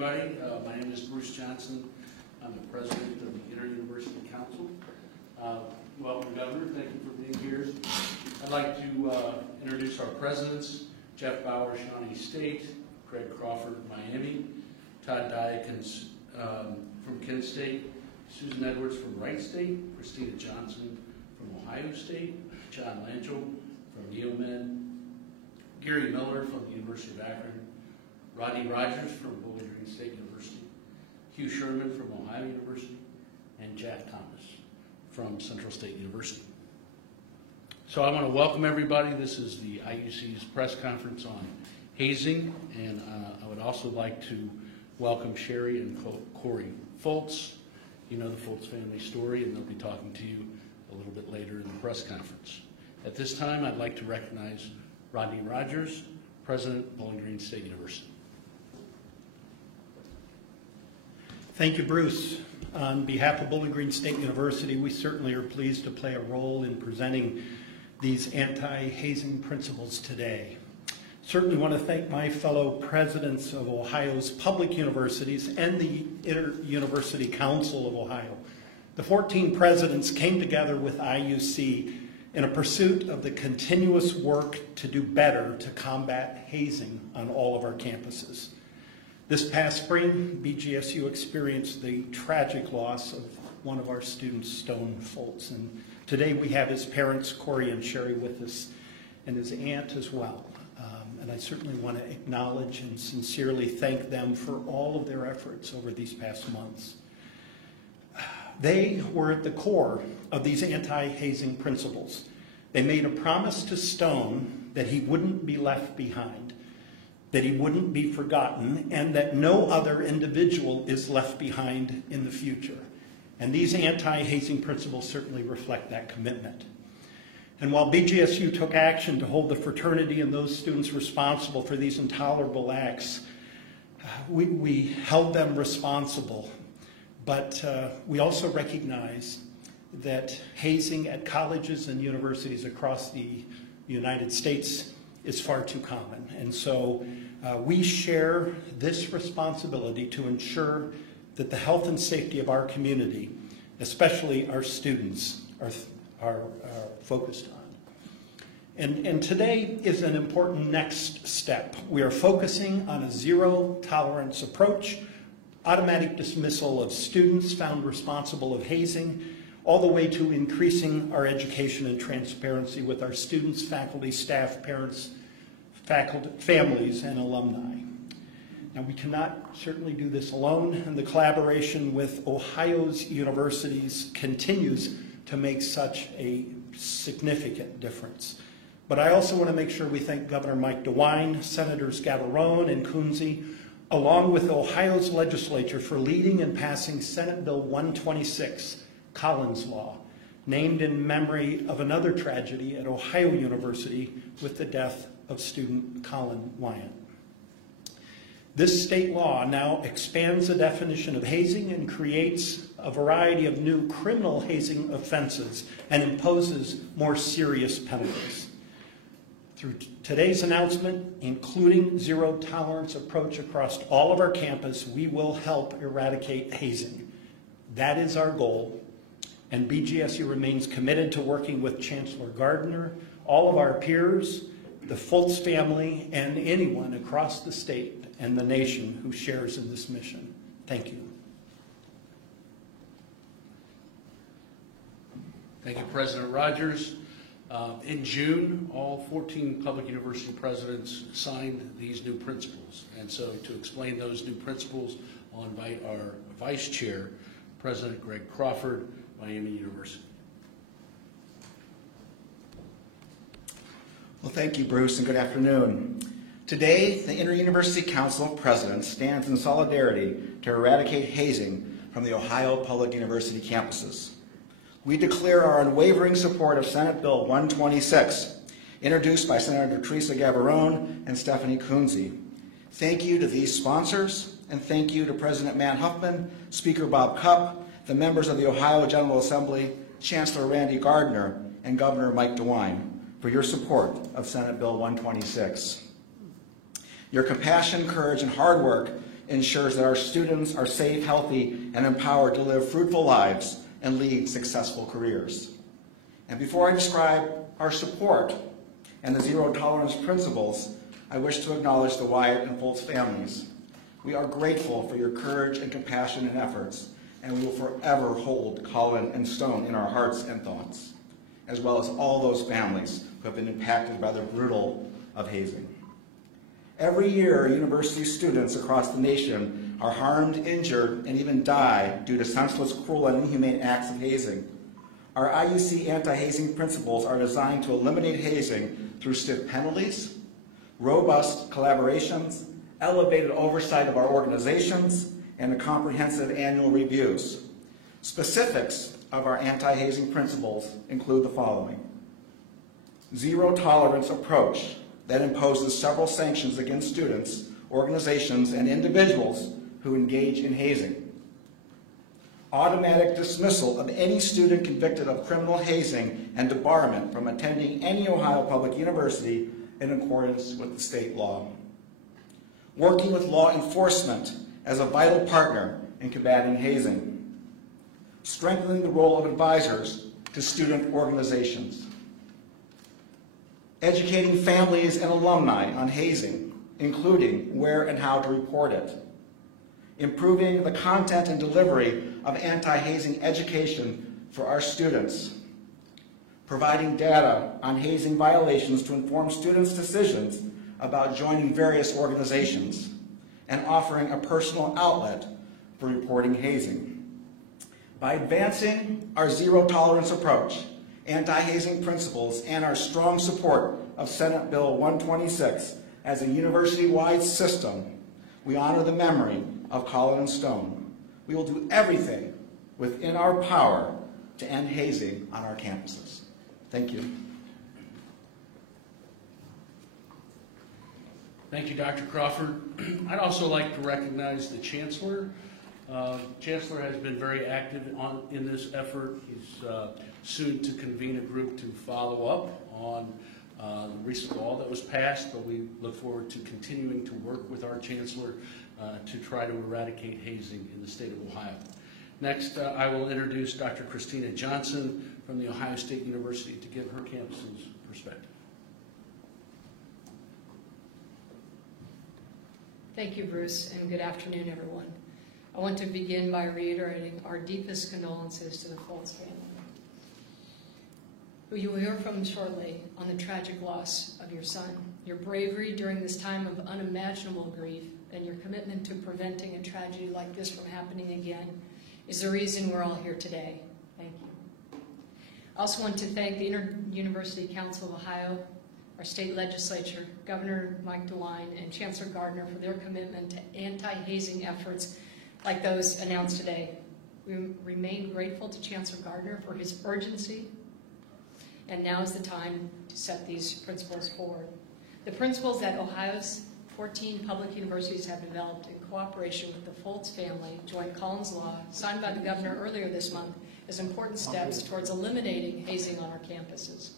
everybody. My name is Bruce Johnson. I'm the president of the Inter-University Council. Welcome, Governor. Thank you for being here. I'd like to introduce our presidents: Jeff Bauer, Shawnee State; Greg Crawford, Miami; Todd Diakins from Kent State; Susan Edwards from Wright State; Christina Johnson from Ohio State; John Lanchel from Neomed; Gary Miller from the University of Akron; Rodney Rogers from Bowling Green State University; Hugh Sherman from Ohio University; and Jack Thomas from Central State University. So I want to welcome everybody. This is the IUC's press conference on hazing, and I would also like to welcome Sherry and Corey Fultz. You know the Fultz family story, and they'll be talking to you a little bit later in the press conference. At this time, I'd like to recognize Rodney Rogers, President, Bowling Green State University. Thank you, Bruce. On behalf of Bowling Green State University, we certainly are pleased to play a role in presenting these anti-hazing principles today. Certainly want to thank my fellow presidents of Ohio's public universities and the Inter-University Council of Ohio. The 14 presidents came together with IUC in a pursuit of the continuous work to do better to combat hazing on all of our campuses. This past spring, BGSU experienced the tragic loss of one of our students, Stone Fultz, and today we have his parents, Corey and Sherry, with us, and his aunt as well. And I certainly want to acknowledge and sincerely thank them for all of their efforts over these past months. They were at the core of these anti-hazing principles. They made a promise to Stone that he wouldn't be left behind, that he wouldn't be forgotten, and that no other individual is left behind in the future. And these anti-hazing principles certainly reflect that commitment. And while BGSU took action to hold the fraternity and those students responsible for these intolerable acts, we held them responsible. But we also recognize that hazing at colleges and universities across the United States is far too common. And so we share this responsibility to ensure that the health and safety of our community, especially our students, are focused on. And today is an important next step. We are focusing on a zero-tolerance approach, automatic dismissal of students found responsible of hazing, all the way to increasing our education and transparency with our students, faculty, staff, parents, families, and alumni. Now, we cannot certainly do this alone, and the collaboration with Ohio's universities continues to make such a significant difference. But I also want to make sure we thank Governor Mike DeWine, Senators Gavarone and Coonsey, along with Ohio's legislature for leading and passing Senate Bill 126, Collins Law, named in memory of another tragedy at Ohio University with the death of student Colin Wyant. This state law now expands the definition of hazing and creates a variety of new criminal hazing offenses and imposes more serious penalties. Through today's announcement, including zero-tolerance approach across all of our campus, we will help eradicate hazing. That is our goal, and BGSU remains committed to working with Chancellor Gardner, all of our peers, the Fultz family, and anyone across the state and the nation who shares in this mission. Thank you. Thank you, President Rogers. In June, all 14 public university presidents signed these new principles. And so to explain those new principles, I'll invite our Vice Chair, President Greg Crawford, Miami University. Well, thank you, Bruce, and good afternoon. Today, the Inter-University Council of Presidents stands in solidarity to eradicate hazing from the Ohio Public University campuses. We declare our unwavering support of Senate Bill 126, introduced by Senator Teresa Gavarone and Stephanie Coonsey. Thank you to these sponsors, and thank you to President Matt Huffman, Speaker Bob Cupp, the members of the Ohio General Assembly, Chancellor Randy Gardner, and Governor Mike DeWine for your support of Senate Bill 126. Your compassion, courage, and hard work ensures that our students are safe, healthy, and empowered to live fruitful lives and lead successful careers. And before I describe our support and the zero tolerance principles, I wish to acknowledge the Wyatt and Foltz families. We are grateful for your courage and compassion and efforts, and we will forever hold Colin and Stone in our hearts and thoughts, as well as all those families who have been impacted by the brutal of hazing. Every year, university students across the nation are harmed, injured, and even die due to senseless, cruel, and inhumane acts of hazing. Our IUC anti-hazing principles are designed to eliminate hazing through stiff penalties, robust collaborations, elevated oversight of our organizations, and comprehensive annual reviews. Specifics of our anti-hazing principles include the following: zero tolerance approach that imposes several sanctions against students, organizations, and individuals who engage in hazing. Automatic dismissal of any student convicted of criminal hazing and debarment from attending any Ohio public university in accordance with the state law. Working with law enforcement as a vital partner in combating hazing. Strengthening the role of advisors to student organizations. Educating families and alumni on hazing, including where and how to report it. Improving the content and delivery of anti-hazing education for our students. Providing data on hazing violations to inform students' decisions about joining various organizations, and offering a personal outlet for reporting hazing. By advancing our zero tolerance approach, anti-hazing principles, and our strong support of Senate Bill 126 as a university-wide system, we honor the memory of Colin and Stone. We will do everything within our power to end hazing on our campuses. Thank you. Thank you, Dr. Crawford. I'd also like to recognize the Chancellor. Chancellor has been very active in this effort. He's soon to convene a group to follow up on the recent law that was passed, but we look forward to continuing to work with our Chancellor to try to eradicate hazing in the state of Ohio. Next, I will introduce Dr. Christina Johnson from The Ohio State University to give her campus's perspective. Thank you, Bruce, and good afternoon, everyone. I want to begin by reiterating our deepest condolences to the Foltz family, who you will hear from shortly on the tragic loss of your son. Your bravery during this time of unimaginable grief and your commitment to preventing a tragedy like this from happening again is the reason we're all here today. Thank you. I also want to thank the Inter-University Council of Ohio, our state legislature, Governor Mike DeWine, and Chancellor Gardner for their commitment to anti-hazing efforts like those announced today. We remain grateful to Chancellor Gardner for his urgency, and now is the time to set these principles forward. The principles that Ohio's 14 public universities have developed in cooperation with the Foltz family joined Collins Law, signed by the governor earlier this month, as important steps towards eliminating hazing on our campuses.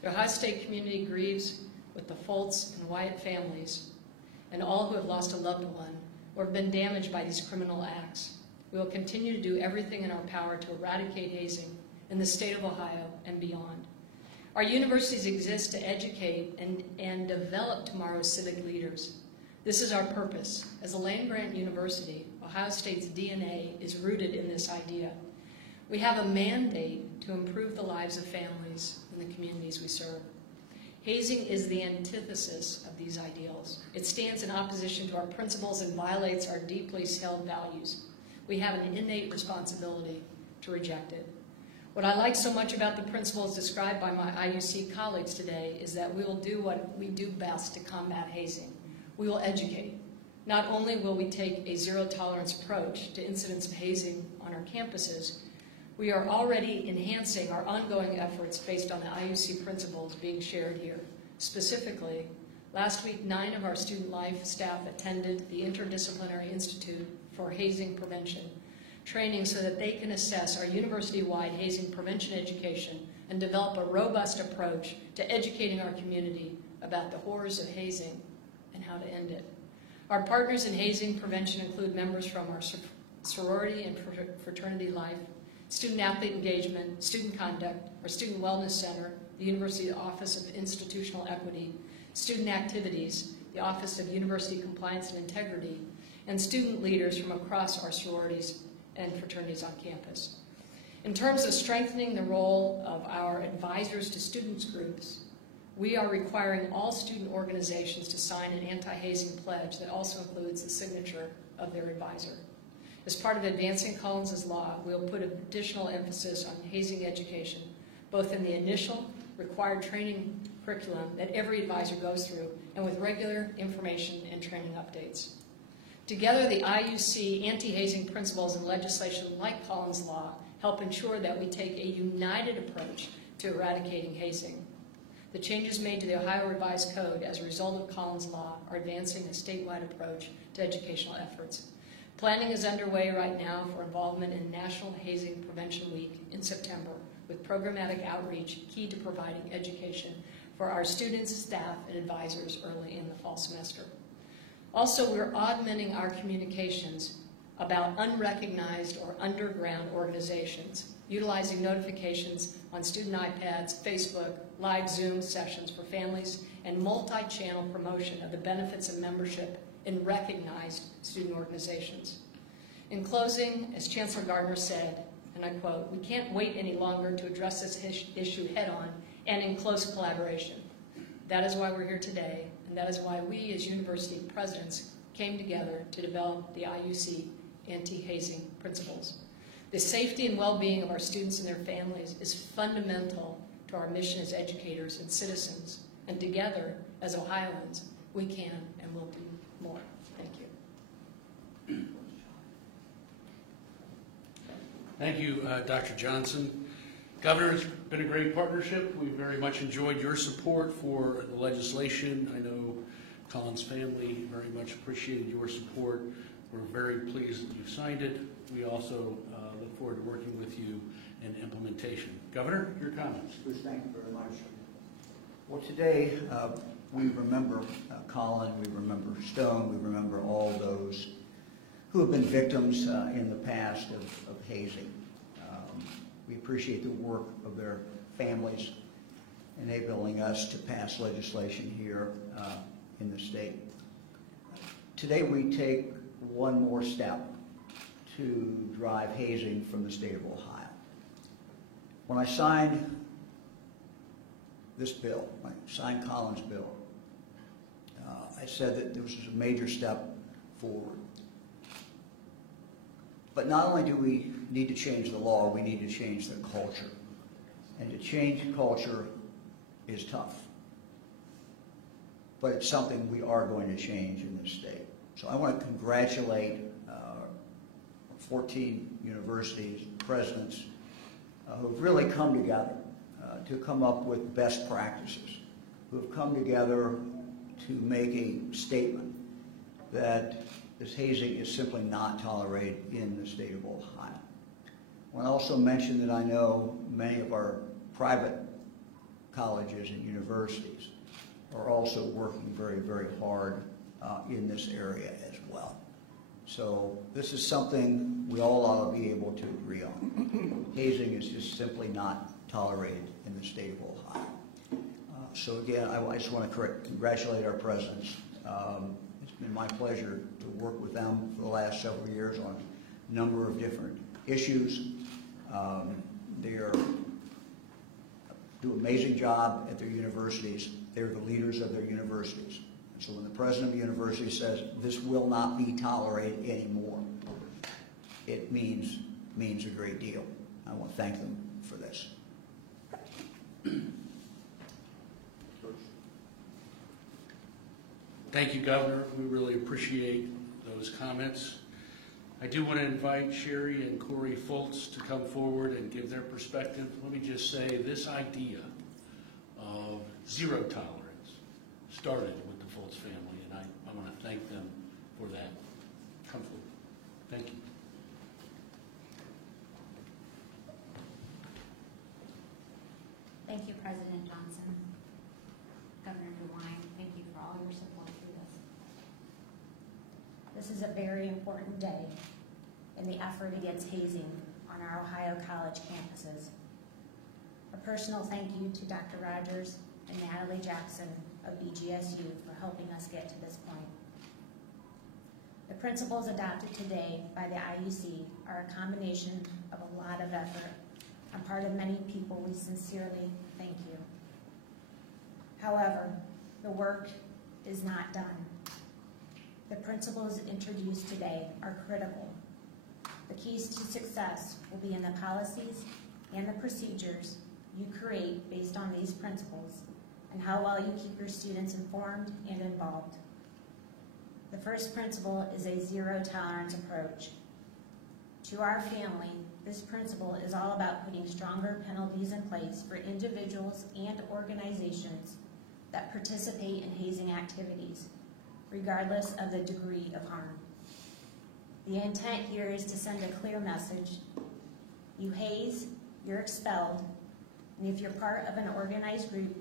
The Ohio State community grieves with the Foltz and Wyatt families and all who have lost a loved one or have been damaged by these criminal acts. We will continue to do everything in our power to eradicate hazing in the state of Ohio and beyond. Our universities exist to educate and develop tomorrow's civic leaders. This is our purpose. As a land-grant university, Ohio State's DNA is rooted in this idea. We have a mandate to improve the lives of families in the communities we serve. Hazing is the antithesis of these ideals. It stands in opposition to our principles and violates our deeply held values. We have an innate responsibility to reject it. What I like so much about the principles described by my IUC colleagues today is that we will do what we do best to combat hazing. We will educate. Not only will we take a zero-tolerance approach to incidents of hazing on our campuses, we are already enhancing our ongoing efforts based on the IUC principles being shared here. Specifically, last week, 9 of our student life staff attended the Interdisciplinary Institute for Hazing Prevention training so that they can assess our university-wide hazing prevention education and develop a robust approach to educating our community about the horrors of hazing and how to end it. Our partners in hazing prevention include members from our sorority and fraternity life, student athlete engagement, student conduct, our student wellness center, the University Office of Institutional Equity, student activities, the Office of University Compliance and Integrity, and student leaders from across our sororities and fraternities on campus. In terms of strengthening the role of our advisors to students groups, we are requiring all student organizations to sign an anti-hazing pledge that also includes the signature of their advisor. As part of advancing Collins' law, we'll put additional emphasis on hazing education, both in the initial required training curriculum that every advisor goes through and with regular information and training updates. Together, the IUC anti-hazing principles and legislation like Collins' law help ensure that we take a united approach to eradicating hazing. The changes made to the Ohio Revised Code as a result of Collins' law are advancing a statewide approach to educational efforts. Planning is underway right now for involvement in National Hazing Prevention Week in September, with programmatic outreach key to providing education for our students, staff, and advisors early in the fall semester. Also, we're augmenting our communications about unrecognized or underground organizations, utilizing notifications on student iPads, Facebook, live Zoom sessions for families, and multi-channel promotion of the benefits of membership in recognized student organizations. In closing, as Chancellor Gardner said, and I quote, "We can't wait any longer to address this issue head-on and in close collaboration." That is why we're here today, and that is why we as university presidents came together to develop the IUC anti-hazing principles. The safety and well-being of our students and their families is fundamental to our mission as educators and citizens, and together, as Ohioans, we can and will do more. Thank you. Thank you, Dr. Johnson. Governor, it's been a great partnership. We very much enjoyed your support for the legislation. I know Collins' family very much appreciated your support. We're very pleased that you signed it. We also look forward to working with you in implementation. Governor, your comments. Bruce, thank you very much. Well, today we remember Colin, we remember Stone, we remember all those who have been victims in the past of hazing. We appreciate the work of their families enabling us to pass legislation here in the state. Today we take one more step to drive hazing from the state of Ohio. When I signed this bill, when I signed Collins' bill, I said that this was a major step forward. But not only do we need to change the law, we need to change the culture. And to change culture is tough. But it's something we are going to change in this state. So I want to congratulate 14 universities, presidents, who have really come together to come up with best practices, who have come together to make a statement that this hazing is simply not tolerated in the state of Ohio. I want to also mention that I know many of our private colleges and universities are also working very, very hard in this area as well. So this is something we all ought to be able to agree on. Hazing is just simply not tolerated in the state of Ohio. So again, I just want to congratulate our presidents. It's been my pleasure to work with them for the last several years on a number of different issues. They do an amazing job at their universities. They're the leaders of their universities. So when the president of the university says this will not be tolerated anymore, it means a great deal. I want to thank them for this. Thank you, Governor. We really appreciate those comments. I do want to invite Sherry and Corey Fultz to come forward and give their perspective. Let me just say this idea of zero tolerance started with the Fultz family, and I want to thank them for that. Come forward. Thank you. Thank you, President Johnson. Governor DeWine, thank you for all your support through this. This is a very important day in the effort against hazing on our Ohio college campuses. A personal thank you to Dr. Rogers and Natalie Jackson of BGSU for helping us get to this point. The principles adopted today by the IUC are a combination of a lot of effort on part of many people. We sincerely thank you. However, the work is not done. The principles introduced today are critical. The keys to success will be in the policies and the procedures you create based on these principles and how well you keep your students informed and involved. The first principle is a zero-tolerance approach. To our family, this principle is all about putting stronger penalties in place for individuals and organizations that participate in hazing activities, regardless of the degree of harm. The intent here is to send a clear message. You haze, you're expelled, and if you're part of an organized group,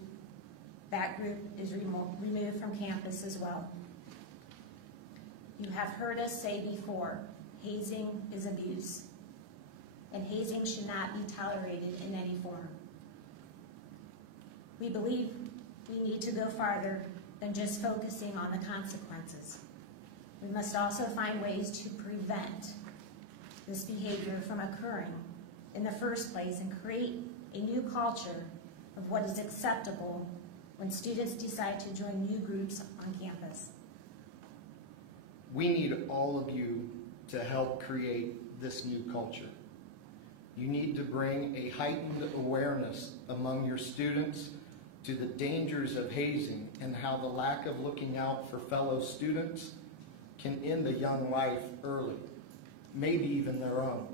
that group is removed from campus as well. You have heard us say before, hazing is abuse, and hazing should not be tolerated in any form. We believe we need to go farther than just focusing on the consequences. We must also find ways to prevent this behavior from occurring in the first place and create a new culture of what is acceptable when students decide to join new groups on campus. We need all of you to help create this new culture. You need to bring a heightened awareness among your students to the dangers of hazing and how the lack of looking out for fellow students can end a young life early, maybe even their own.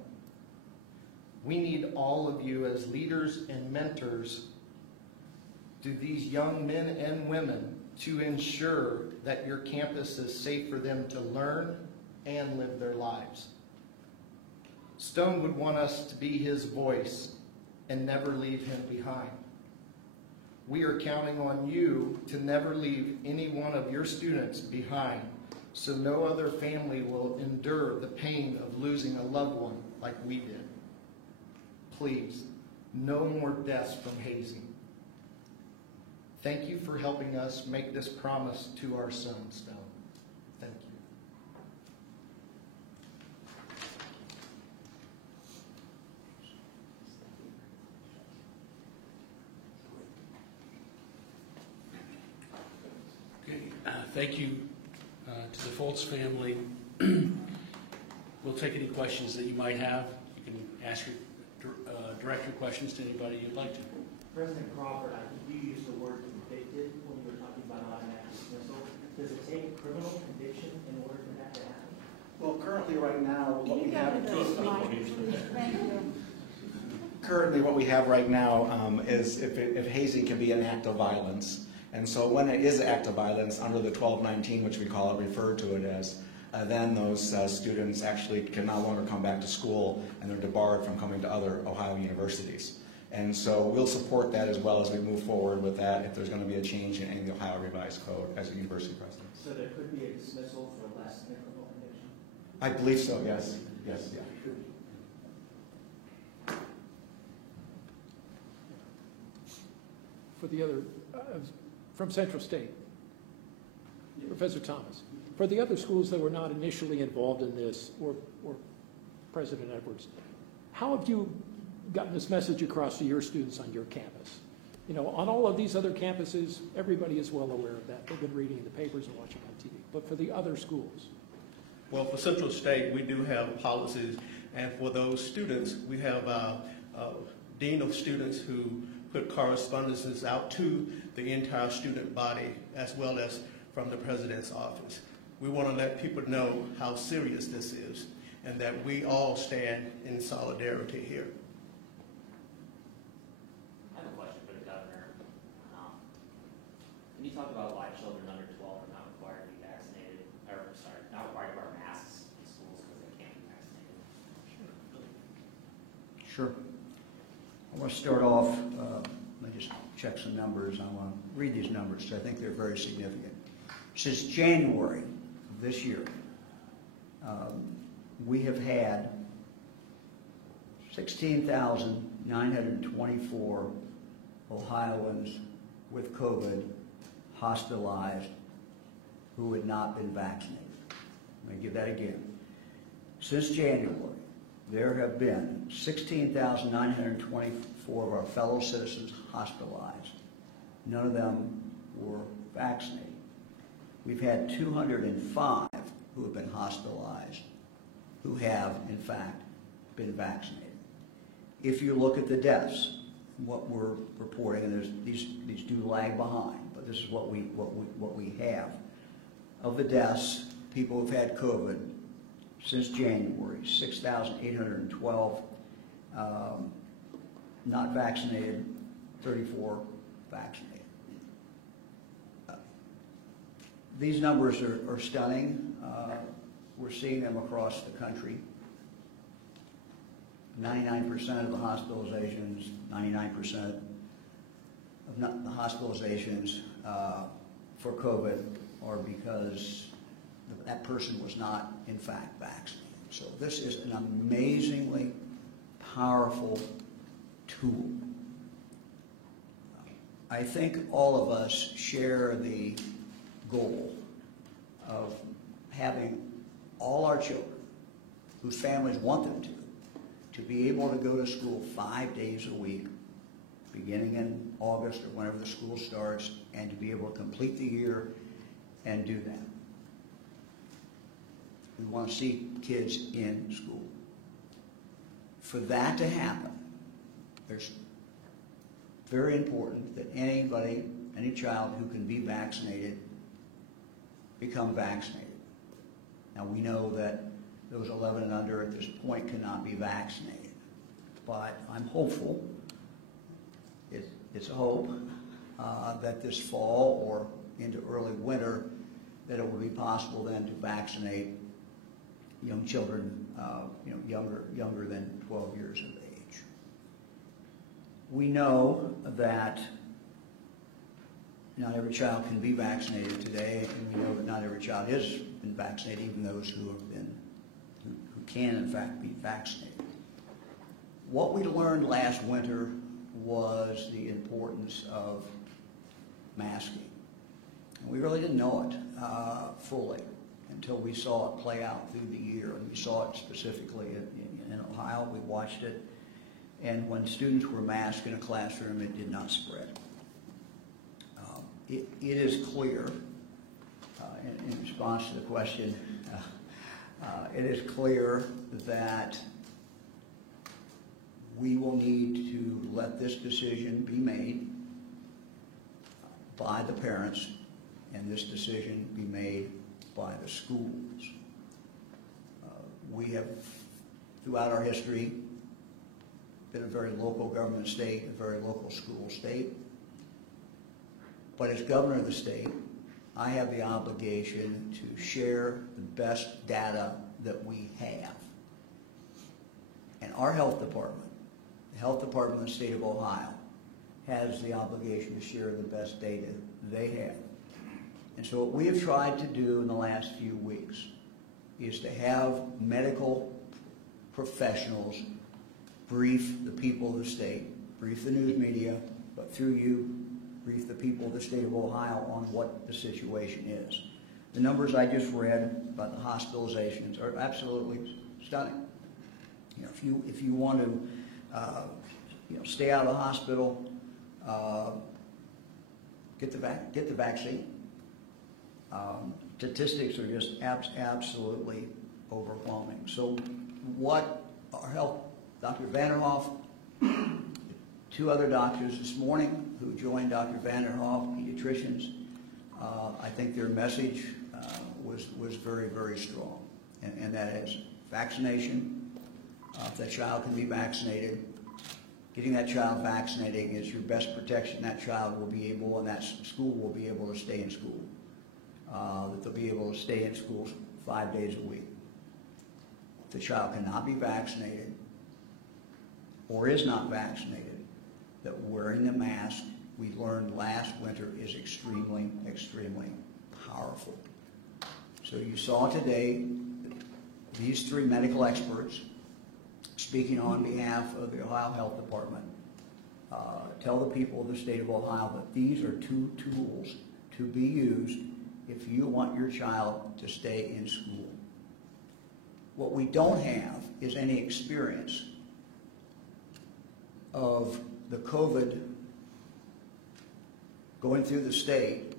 We need all of you as leaders and mentors to these young men and women to ensure that your campus is safe for them to learn and live their lives. Stone would want us to be his voice and never leave him behind. We are counting on you to never leave any one of your students behind, so no other family will endure the pain of losing a loved one like we did. Please, no more deaths from hazing. Thank you for helping us make this promise to our son, Stone. Thank you. Okay, thank you to the Foltz family. We'll take any questions that you might have. You can ask direct your questions to anybody you'd like to. President Crawford, I think you used the word convicted when you were talking about automatic dismissal. Does it take criminal conviction in order for that to happen? Well, currently, right now, what we have. Thank you. Currently, what we have right now is if hazing can be an act of violence. And so when it is an act of violence under the 1219, which we call it, refer to it as, then those students actually can no longer come back to school and they're debarred from coming to other Ohio universities. And so we'll support that as well as we move forward with that if there's going to be a change in any of the Ohio Revised Code as a university president. So there could be a dismissal for less than criminal conviction? I believe so, yes. Yes, yeah. For the other, from Central State, Professor Thomas, for the other schools that were not initially involved in this, or President Edwards, how have you gotten this message across to your students on your campus? You know, on all of these other campuses, everybody is well aware of that. They've been reading in the papers and watching on TV. But for the other schools? Well, for Central State, we do have policies, and for those students, we have a dean of students who put correspondences out to the entire student body, as well as from the president's office. We want to let people know how serious this is, and that we all stand in solidarity here. I have a question for the governor. Can you talk about why children under 12 are not required to be vaccinated, or sorry, not required to wear masks in schools because they can't be vaccinated? Sure. I want to start off, let me just check some numbers. I want to read these numbers because I think they're very significant. Since January of this year, We have had 16,924 Ohioans with COVID hospitalized who had not been vaccinated. Let me give that again. Since January, there have been 16,924 of our fellow citizens hospitalized. None of them were vaccinated. We've had 205 who have been hospitalized who have, in fact, been vaccinated. If you look at the deaths, what we're reporting, and these do lag behind, but this is what we have. Of the deaths, people who've had COVID since January, 6,812 not vaccinated, 34 vaccinated. These numbers are stunning. We're seeing them across the country. 99% of the hospitalizations, 99% of the hospitalizations for COVID are because that person was not, in fact, vaccinated. So this is an amazingly powerful tool. I think all of us share the goal of having all our children, whose families want them to be able to go to school 5 days a week, beginning in August or whenever the school starts, and to be able to complete the year and do that. We want to see kids in school. For that to happen, it's very important that anybody, any child who can be vaccinated, become vaccinated. Now we know that those 11 and under at this point cannot be vaccinated, but I'm hopeful, it's a hope, that this fall or into early winter, that it will be possible then to vaccinate young children, younger than 12 years of age. We know that not every child can be vaccinated today, and we know that not every child has been vaccinated, even those who can in fact be vaccinated. What we learned last winter was the importance of masking. And we really didn't know it fully until we saw it play out through the year, and we saw it specifically in Ohio. We watched it, and when students were masked in a classroom, it did not spread. It is clear, in response to the question, it is clear that we will need to let this decision be made by the parents, and this decision be made by the schools. We have, throughout our history, been a very local government state, a very local school state. But as governor of the state, I have the obligation to share the best data that we have. And our health department, the health department of the state of Ohio, has the obligation to share the best data they have. And so what we have tried to do in the last few weeks is to have medical professionals brief the people of the state, brief the news media, but through you, brief the people of the state of Ohio on what the situation is. The numbers I just read about the hospitalizations are absolutely stunning. You know, if you want to stay out of the hospital, get the vaccine. Statistics are just absolutely overwhelming. So what our health, Dr. Vanderhoff, two other doctors this morning who joined Dr. Vanderhoff, pediatricians, I think their message was very, very strong. And that is vaccination. If that child can be vaccinated, getting that child vaccinated is your best protection. That child will be able, and that school will be able to stay in school. That they'll be able to stay in school 5 days a week. If the child cannot be vaccinated or is not vaccinated, that wearing the mask, we learned last winter, is extremely, extremely powerful. So you saw today these three medical experts, speaking on behalf of the Ohio Health Department, tell the people of the state of Ohio that these are two tools to be used if you want your child to stay in school. What we don't have is any experience of the COVID going through the state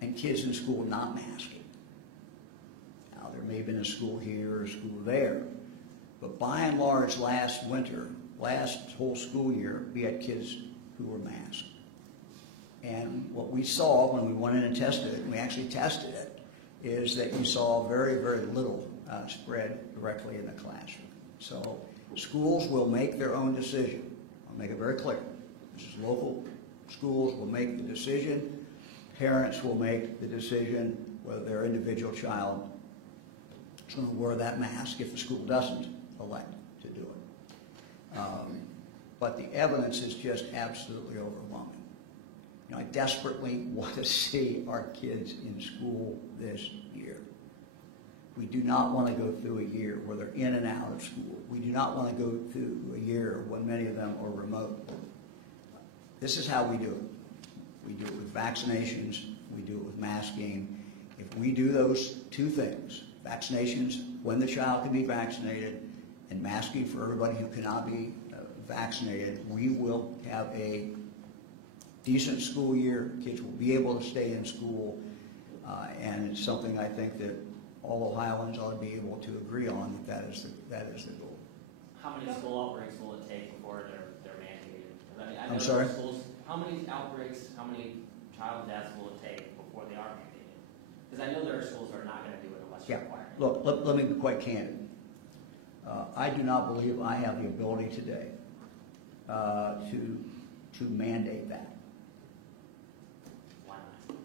and kids in school not masking. Now, there may have been a school here or a school there, but by and large, last whole school year, we had kids who were masked. And what we saw when we went in and tested it, and we actually tested it, is that you saw very, very little spread directly in the classroom. So schools will make their own decision. I'll make it very clear. This is local. Schools will make the decision. Parents will make the decision whether their individual child is going to wear that mask if the school doesn't elect to do it. But the evidence is just absolutely overwhelming. You know, I desperately want to see our kids in school this year. We do not want to go through a year where they're in and out of school. We do not want to go through a year when many of them are remote. This is how we do it. We do it with vaccinations. We do it with masking. If we do those two things, vaccinations when the child can be vaccinated and masking for everybody who cannot be vaccinated, we will have a decent school year. Kids will be able to stay in school, and it's something I think that all Ohioans ought to be able to agree on that is the goal. How many school outbreaks will it take before they're mandated? 'Cause I mean, I know I'm sorry? schools, how many outbreaks, how many child deaths will it take before they are mandated? Because I know there are schools that are not going to do it unless Yeah. you're required. Look, let me be quite candid. I do not believe I have the ability today to mandate that. Why not?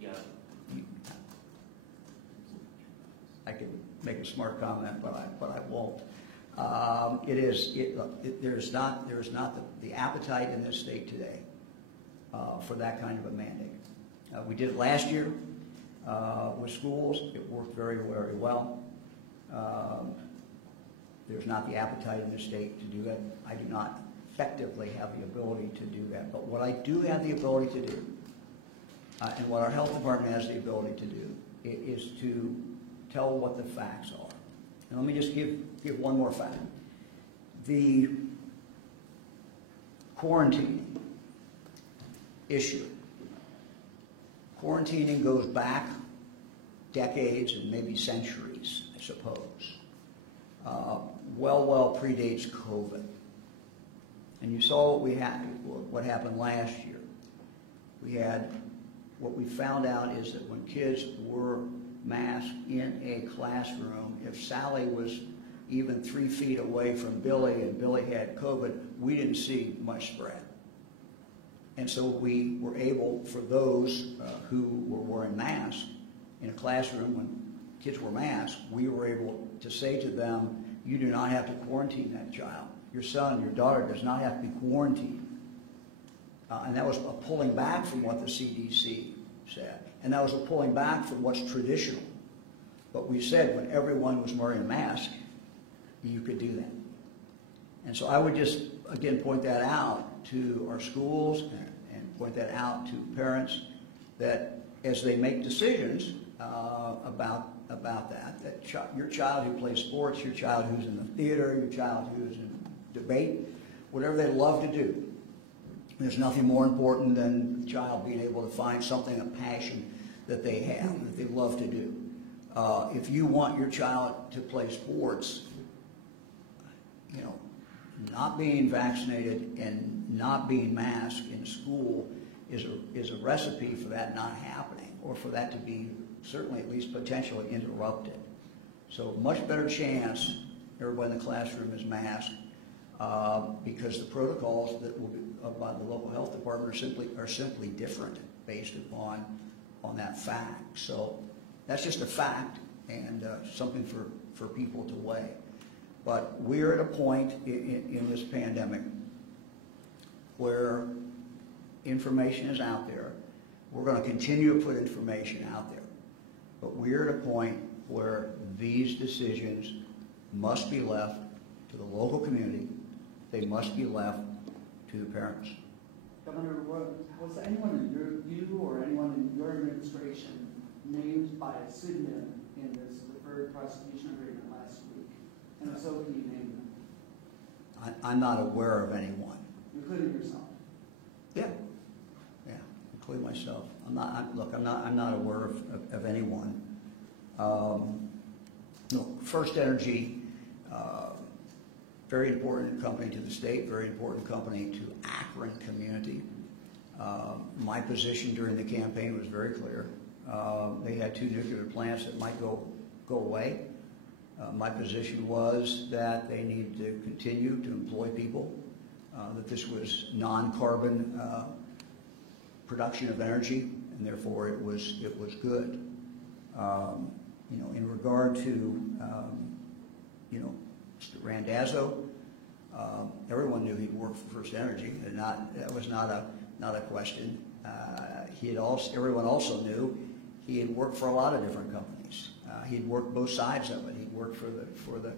Yeah. I could make a smart comment, but I won't. There's not the appetite in this state today for that kind of a mandate. We did it last year with schools. It worked very, very well. There's not the appetite in the state to do that. I do not effectively have the ability to do that. But what I do have the ability to do, and what our health department has the ability to do, is to tell what the facts are. And let me just give one more fact. The quarantining issue. Quarantining goes back decades and maybe centuries, I suppose. Well predates COVID. And you saw what happened last year. What we found out is that when kids were masked in a classroom, if Sally was even 3 feet away from Billy and Billy had COVID, we didn't see much spread. And so we were able, for those who were wearing masks in a classroom when kids were masked, we were able to say to them, you do not have to quarantine that child. Your son, your daughter does not have to be quarantined. And that was a pulling back from what the CDC said. And that was a pulling back from what's traditional. But we said when everyone was wearing a mask, you could do that. And so I would just, again, point that out to our schools and point that out to parents that as they make decisions about that your child who plays sports, your child who's in the theater, your child who's in debate, whatever they love to do, there's nothing more important than the child being able to find something, a passion that they have, that they love to do. If you want your child to play sports, you know, not being vaccinated and not being masked in school is a recipe for that not happening, or for that to be certainly at least potentially interrupted. So much better chance everybody in the classroom is masked because the protocols that will be by the local health department are simply different based upon that fact. So that's just a fact and something for people to weigh. But we're at a point in this pandemic where information is out there. We're going to continue to put information out there. But we're at a point where these decisions must be left to the local community. They must be left to the parents. Governor, was anyone in you or anyone in your administration named by a pseudonym in this deferred prosecution agreement last week? And if so, can you name them? I'm not aware of anyone. Including yourself? Yeah, including myself. I'm not aware of anyone. First Energy, very important company to the state, very important company to Akron community. My position during the campaign was very clear. They had 2 nuclear plants that might go away. My position was that they needed to continue to employ people, that this was non-carbon production of energy, and therefore it was good. In regard to Mr. Randazzo, everyone knew he'd worked for First Energy, and that was not a question. Everyone also knew he had worked for a lot of different companies. He'd worked both sides of it. He'd worked for the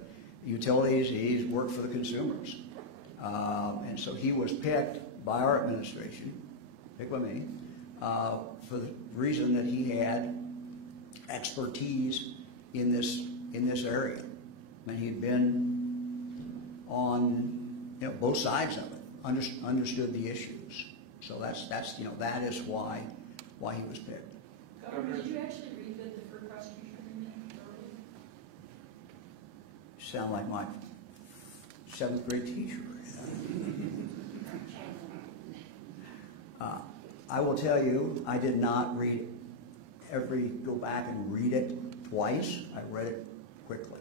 utilities. He'd worked for the consumers, and so he was picked by our administration, picked by me, for the reason that he had expertise in this area. I mean, he'd been on both sides of it, understood the issues. So that is why he was picked. Governor, did you actually read the deferred prosecution agreement thoroughly? Sound like my 7th grade teacher. I will tell you, I did not go back and read it twice. I read it quickly.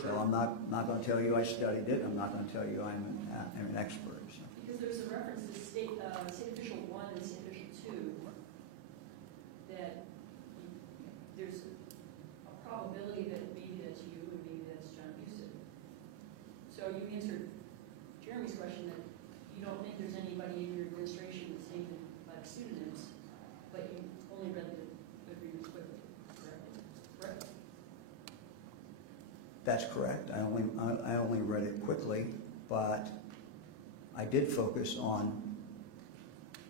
So I'm not going to tell you I studied it. I'm not going to tell you I'm an expert. So. Because there's a reference to state official 1 and state official 2 that there's a probability that maybe that's you and maybe that's John Houston. So you answered Jeremy's question that you don't think there's anybody in your administration that's named by the pseudonyms, but you only read the agreement quickly, correct? That's correct. I only read it quickly, but I did focus on,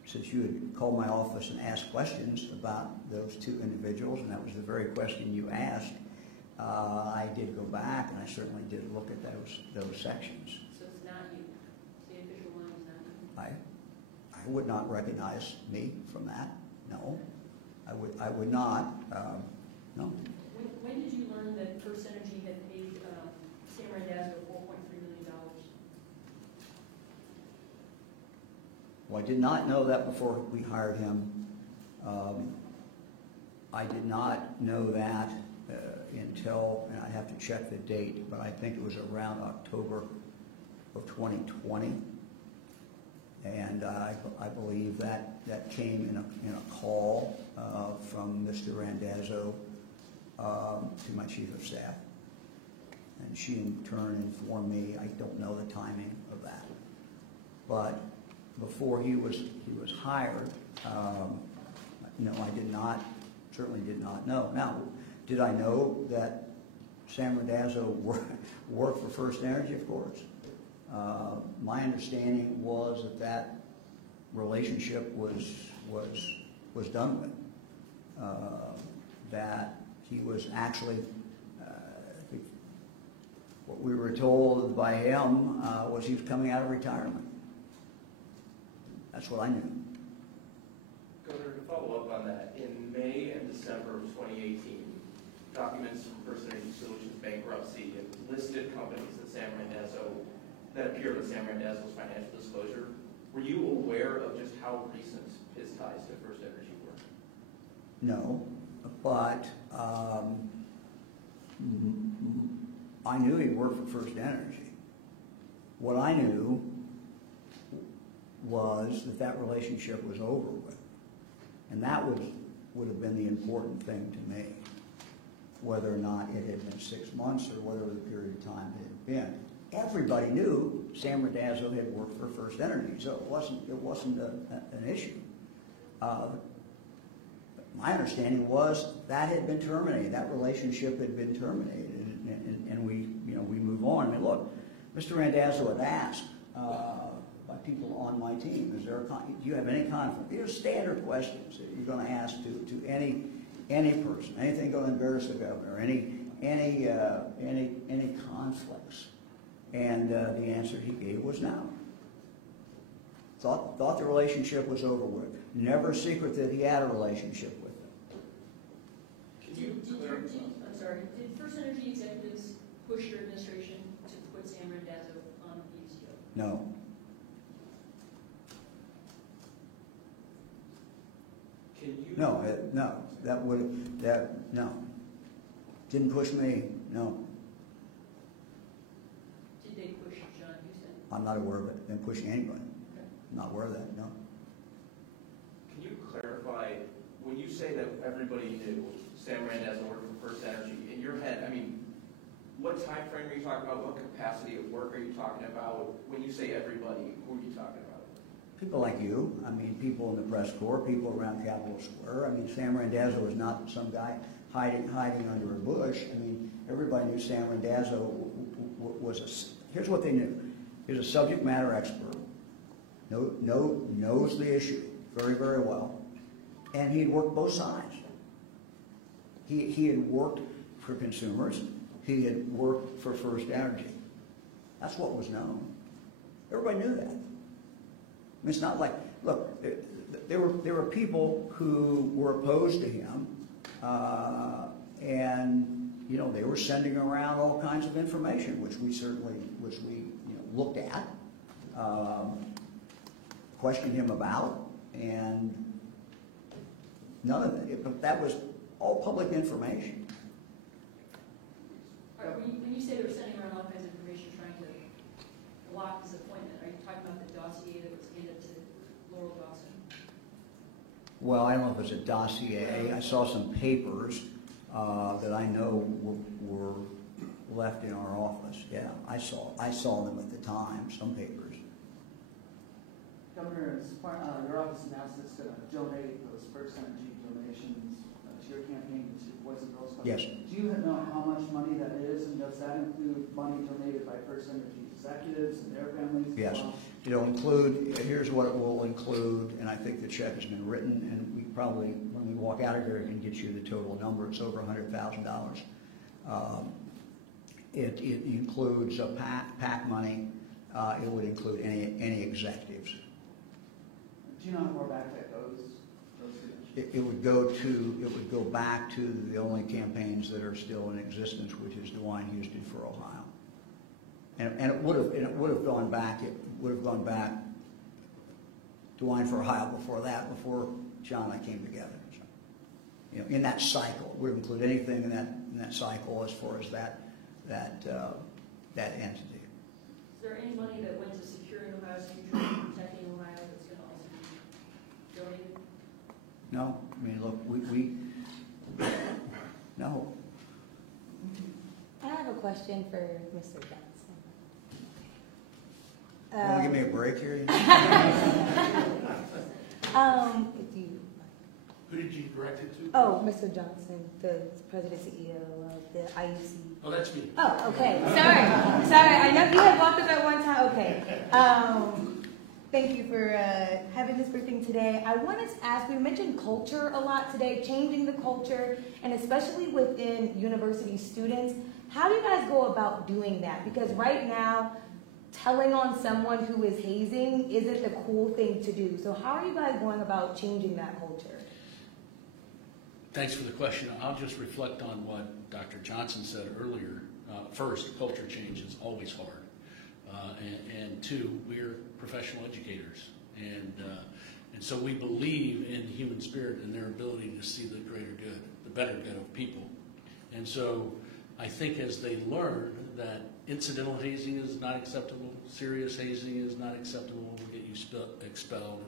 since you had called my office and asked questions about those 2 individuals, and that was the very question you asked, I did go back and I certainly did look at those sections. So it's not you. The official 1 is not you. I would not recognize me from that. No, I would not. No. When did you learn that First Energy had paid Sam Randazzo $4.3 million? Well, I did not know that before we hired him. I did not know that until, and I have to check the date, but I think it was around October of 2020. And I believe that came in a call from Mr. Randazzo to my chief of staff, and she in turn informed me. I don't know the timing of that, but before he was hired, no, I certainly did not know. Now, did I know that Sam Randazzo worked for First Energy? Of course. My understanding was that relationship was done with. That he was actually, what we were told by him was he was coming out of retirement. That's what I knew. Governor, to follow up on that, in May and December of 2018, documents from First Energy Solutions bankruptcy listed companies that appeared in Sam Randazzo's financial disclosure. Were you aware of just how recent his ties to First Energy were? No, but I knew he worked for First Energy. What I knew was that relationship was over with. And that would have been the important thing to me, whether or not it had been 6 months or whatever the period of time it had been. Everybody knew Sam Randazzo had worked for First Energy, so it wasn't an issue. my understanding was that had been terminated, that relationship had been terminated, and we, you know, we move on. I mean, look, Mr. Randazzo had asked by people on my team, is there do you have any conflict? These are standard questions that you're going to ask to any person. Anything going to embarrass the governor? Any conflicts? And the answer he gave was no. Thought the relationship was over with. Never a secret that he had a relationship with them. I'm sorry, did First Energy executives push your administration to put Sam Randazzo on the PSTO? No. Can you? No, no. Didn't push me, no. Did they push John Houston? I'm not aware of it. Didn't push anybody. Okay. Not aware of that, no. Can you clarify, when you say that everybody knew Sam Randazzo worked for First Energy, in your head, I mean, what time frame are you talking about? What capacity of work are you talking about? When you say everybody, who are you talking about? People like you, I mean, people in the press corps, people around Capitol Square. I mean, Sam Randazzo was not some guy hiding under a bush. I mean, everybody knew Sam Randazzo was here's what they knew. He was a subject matter expert, knows the issue very, very well, and he had worked both sides. He had worked for consumers. He had worked for First Energy. That's what was known. Everybody knew that. I mean, it's not like, look, there were people who were opposed to him, and you know, they were sending around all kinds of information, which we looked at, questioned him about, and none of it. But that was all public information. All right, when you say they were sending around all kinds of information trying to block his appointment, are you talking about the dossier that was handed to Laurel Dawson? Well, I don't know if it's a dossier. I saw some papers that I know were left in our office. Yeah, I saw them at the time, some papers. Governor, your office announced it's going to donate those First Energy donations to your campaign, to Boys and Girls Club. Yes. Do you know how much money that is, and does that include money donated by First Energy executives and their families? Yes. It'll include, here's what it will include, and I think the check has been written, and we probably, when we walk out of here, can get you the total number. It's over $100,000. It includes PAC money. It would include any executives. Do you know how far back that goes? It would go back to the only campaigns that are still in existence, which is DeWine Houston for Ohio, and it would have gone back. It would have gone back DeWine for Ohio before that, before John and I came together. So, you know, in that cycle, it would include anything in that cycle as far as that entity. Is there any money that went to securing Ohio's future and protecting Ohio that's going to also be donated? No, I mean, look, we no. I have a question for Mr. Johnson. You want to give me a break here? If you, Who did you direct it to? oh, Mr. Johnson, the president CEO of the IUC. Oh, that's me. Oh, okay. Sorry. I know you had walked up at one time. Okay. Thank you for having this briefing today. I wanted to ask, we mentioned culture a lot today, changing the culture, and especially within university students. How do you guys go about doing that? Because right now, telling on someone who is hazing isn't the cool thing to do. So how are you guys going about changing that culture? Thanks for the question. I'll just reflect on what Dr. Johnson said earlier. First, culture change is always hard. And two, we're professional educators. And so we believe in human spirit and their ability to see the greater good, the better good of people. And so I think as they learn that incidental hazing is not acceptable, serious hazing is not acceptable, will get you expelled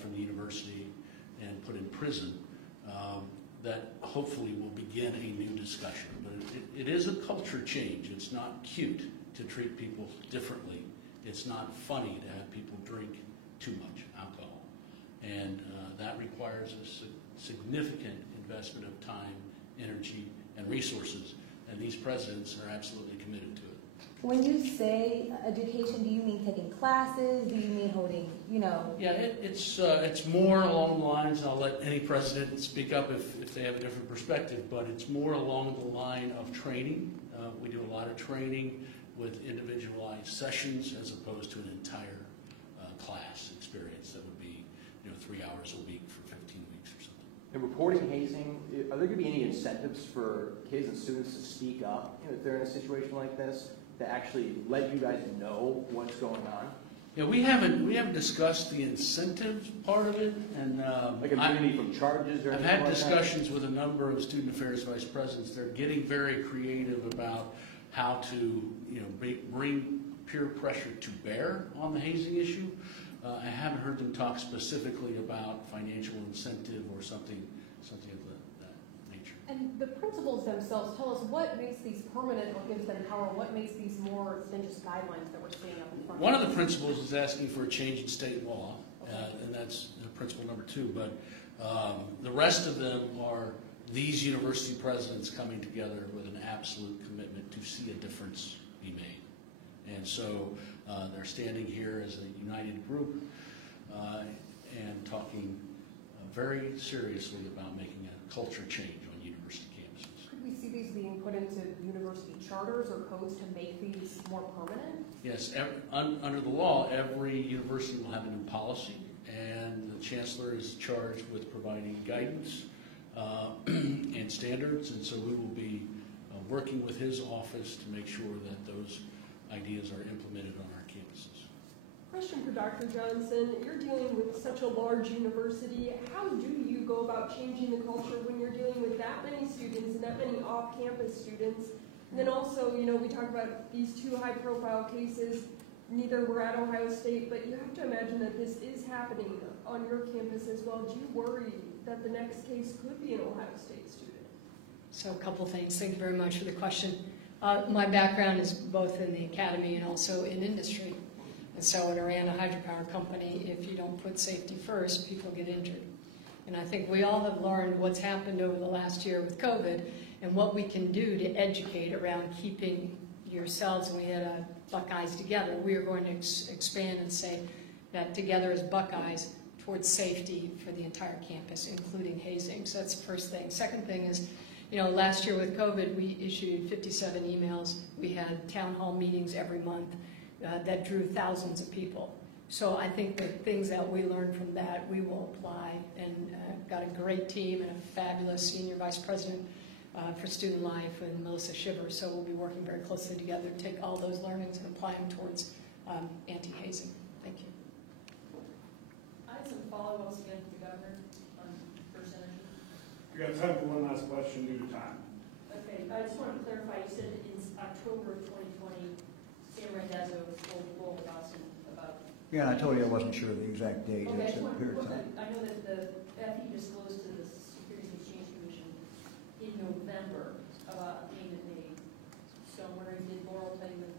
from the university and put in prison, that hopefully will begin a new discussion. But it is a culture change. It's not cute to treat people differently. It's not funny to have people drink too much alcohol. And that requires a significant investment of time, energy, and resources, and these presidents are absolutely committed to it. When you say education, do you mean taking classes? Do you mean holding, Yeah, it's more along the lines, and I'll let any president speak up if they have a different perspective, but it's more along the line of training. We do a lot of training with individualized sessions as opposed to an entire class experience that would be 3 hours a week for 15 weeks or something. In reporting hazing, are there going to be any incentives for kids and students to speak up if they're in a situation like this, to actually let you guys know what's going on? Yeah, we haven't discussed the incentives part of it, and like immunity from charges or I've anything had like discussions with a number of student affairs vice presidents. They're getting very creative about how to bring peer pressure to bear on the hazing issue. I haven't heard them talk specifically about financial incentive or something of that nature. And the principals themselves tell us what makes these permanent or gives them power, what makes these more than just guidelines that we're seeing up in front. One of the principals is asking for a change in state law, and that's principle number 2. But the rest of them are these university presidents coming together with an absolute commitment to see a difference be made. And so they're standing here as a united group and talking very seriously about making a culture change on university campuses. Could we see these being put into university charters or codes to make these more permanent? Yes, under the law, every university will have a new policy, and the chancellor is charged with providing guidance and standards, and so we will be working with his office to make sure that those ideas are implemented on our campuses. Question for Dr. Johnson. You're dealing with such a large university. How do you go about changing the culture when you're dealing with that many students and that many off-campus students? And then also, we talk about these 2 high-profile cases. Neither were at Ohio State, but you have to imagine that this is happening on your campus as well. Do you worry that the next case could be an Ohio State student? So a couple things. Thank you very much for the question. My background is both in the academy and also in industry. And so when I ran a hydropower company, if you don't put safety first, people get injured. And I think we all have learned what's happened over the last year with COVID and what we can do to educate around keeping yourselves. And we had a Buckeyes Together. We are going to expand and say that together as Buckeyes towards safety for the entire campus, including hazing. So that's the first thing. Second thing is, last year with COVID, we issued 57 emails. We had town hall meetings every month that drew thousands of people. So I think the things that we learned from that, we will apply, and got a great team and a fabulous senior vice president for student life, and Melissa Shiver. So we'll be working very closely together to take all those learnings and apply them towards anti-hazing. Thank you. I have some follow-ups again to the governor on First Energy. We got time for one last question due to time. Okay, I just want to clarify, you said in October of 2020, Sam Randazzo told Lowell Dawson about... Yeah, and I told you I wasn't sure of the exact date. Okay, It's a period of time. I know that the FE disclosed to the Securities and Exchange Commission in November about a payment made. So I'm wondering, did Laurel tell you that?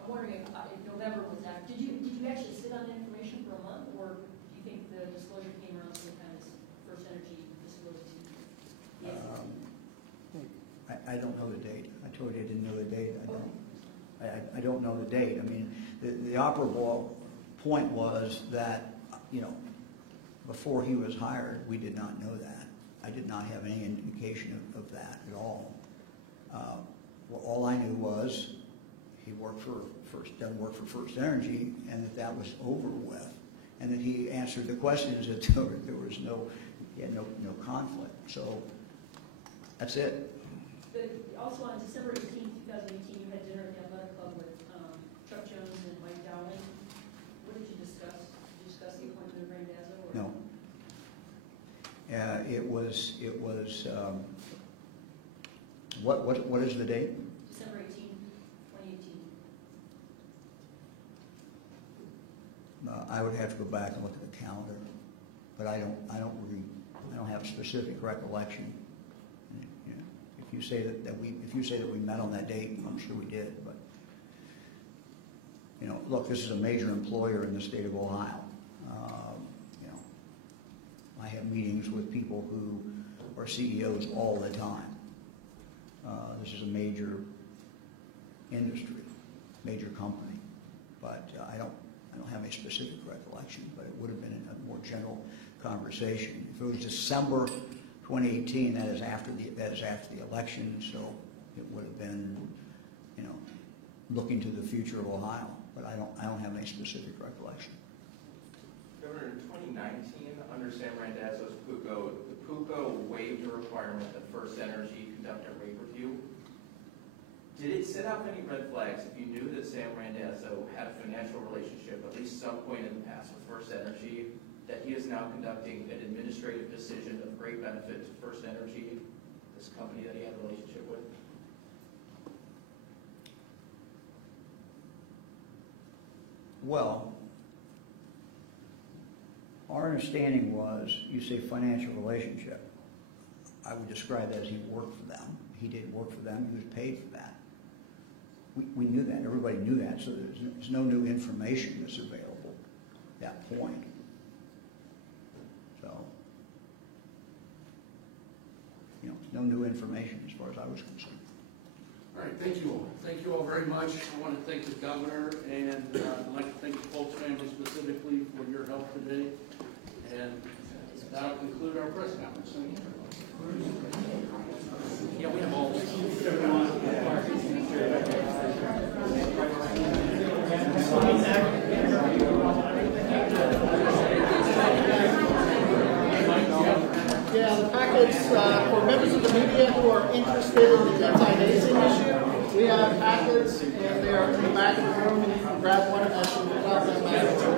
I'm wondering if November was that. Did you actually sit on the information for a month, or do you think the disclosure came around same time as First Energy disclosed to you? Yes. I don't know the date. I told you I didn't know the date. I don't know the date. I mean, the operable point was that, before he was hired, we did not know that. I did not have any indication of that at all. Well, all I knew was he doesn't work for First Energy, and that was over with, and that he answered the questions that there was he had no conflict. So that's it. But also on December 18, 2018, you had dinner at the Athletic Club with Chuck Jones and Mike Dowling. What did you discuss? Did you discuss the appointment of Randazzo? No. It was. What is the date? December 18, 2018. I would have to go back and look at the calendar, but I don't have a specific recollection. If you say that we met on that date, I'm sure we did, but look, this is a major employer in the state of Ohio. You know, I have meetings with people who are CEOs all the time. This is a major industry, major company, but I don't have a specific recollection, but it would have been in a more general conversation. If it was December 2018, that is after the election, so it would have been, you know, looking to the future of Ohio, but I don't have any specific recollection. Governor, in 2019, under Sam Randazzo's PUCO, the PUCO waived a requirement that First Energy conduct a rate review. Did it set out any red flags if you knew that Sam Randazzo had a financial relationship at least some point in the past with First Energy, that he is now conducting an administrative decision of great benefit to First Energy, this company that he had a relationship with? Well, our understanding was, you say financial relationship. I would describe that as he worked for them. He did work for them. He was paid for that. We knew that. Everybody knew that. So there's no new information that's available at that point. So, you know, no new information as far as I was concerned. All right, thank you all. Thank you all very much. I want to thank the governor, and I'd like to thank the Foltz family specifically for your help today. And that'll conclude our press conference. Thank you. Yeah, we have all. Yeah, the packets for members of the media who are interested in the anti-hazing issue, we have packets and they are in the back of the room and you can grab one as we talk about it.